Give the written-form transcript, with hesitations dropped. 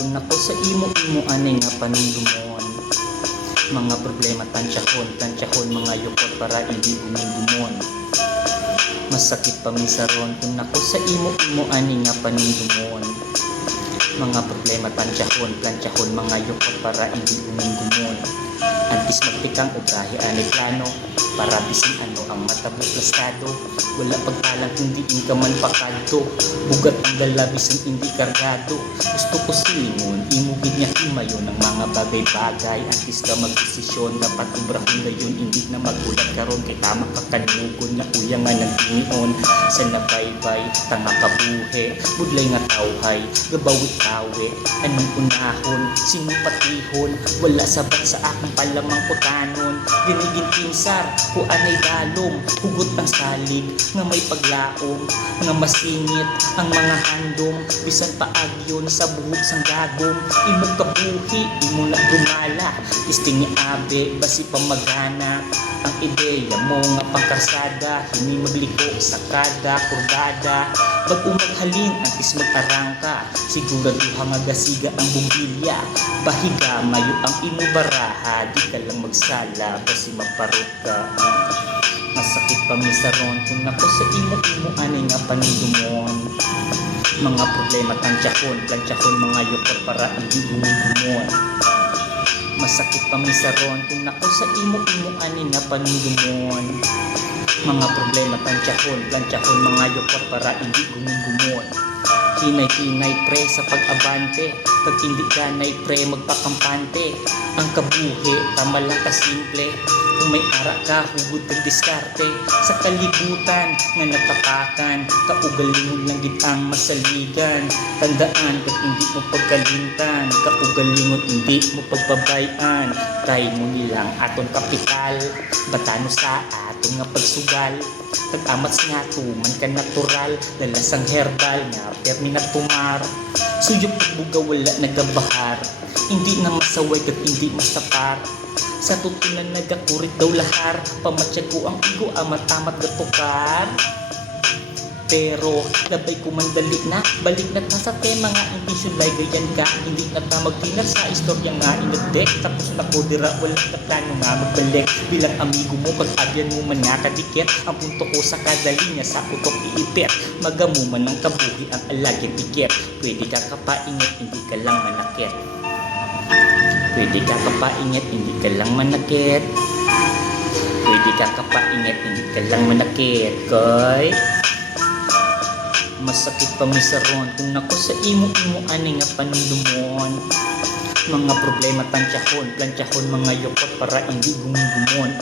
kung nako sa imo anay nga panindumon. Mga problema tansyahon mga yukot para hindi gumingumon. Masakit pa minsaron kung nako sa imo anay nga panindumon. Mga problema tansyahon mga yukot para hindi gumingumon. Antis magtikang obrahe anay plano para bisin ano ang matabo plastado. Wala pagtalang kundi ka man pakadto. Bugat ang dala bisan hindi kargado. Gusto ko silingon imugid niya himayo ng mga bagay-bagay. Antis ka magdesisyon dapat obrahon na yun hindi na magulat karon kay tama ka kanugon nga uyang nga nagtingion. Sa nabaybay tanga kabuhi budlay nga tawhay gabawit tawe anong unahon sinupatihon wala sabat sa akong palamang putanon. Ginigin pinsar ku anay dalom hugot ang salig nga may paglaom nga masingit ang mga handom bisan paagyon sa buhok sang gagom. Imo kabuhi imo na dumala isting ni abe basi pamagana. Ang ideya mo nga pangkarsada hini magliko sa kada kurgada. Pag umaghalin antis mag-arangka siguraduha nga gasiga ang bumbilya. Bahiga mayo ang imo baraha di ka lang magsala basi magparot ka. Masakit pa misaron kung nako sa imo anay nga panindumon. Mga problema tansyahon mga yukot para hindi gumingumon. Masakit pa misaron kung nako sa imo anay nga panindumon. Mga problema tansyahon mga yukot para hindi gumingumon. Hinay pre sa pag-abante pag hindi ganay pre magpakampante. Ang kabuhi tama lang kasimple kung may ara ka hugod kang diskarte. Sa kalibutan nga natapakan kaugalingon lang gid ang masaligan. Tandaan pag hindi mo pagkalintan kaugalingon hindi mo pagbabayan. Kay mo nilang aton kapital batano sa aton nga pagsugal. Tag-amat nga tuman ka natural lalasang herbal nga permi na tumar. Suyop buga wala nagabahar hindi na masaway kat hindi masapar. Sa tutunan nagakurit daw lahar pamatsyan ko ang igo amat-amat gatukar. Pero labay ko mandali na balik na ta sa tema nga intensyon lay gayan ka hindi na ta magtinar sa istorya nga inudek. Tapos na ko dira wala na plano nga magbalik bilang amigo mo kag agyan mo man nga kadikit. Ang punto ko sa kadalinya sa utok iipit magamuman ng kabuhi ang alagyan tikit. Pwede ka kapaingat hindi ka lang manakit. Pwede ka kapaingat hindi ka lang manakit. Pwede ka kapaingat hindi ka lang manakit. Koy masakit pa misaron kung nako sa imo anay nga panindumon. Mga problema tansyahon mga yukot para hindi gumingumon.